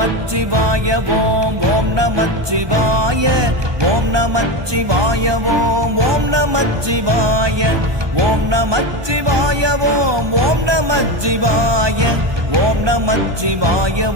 நமச்சிவாய ஓம் ஓம் நமச்சிவாய ஓம் நமச்சிவாய ஓம் ஓம் நமச்சிவாய ஓம் நமச்சிவாய ஓம் ஓம் நமச்சிவாய ஓம் நமச்சிவாய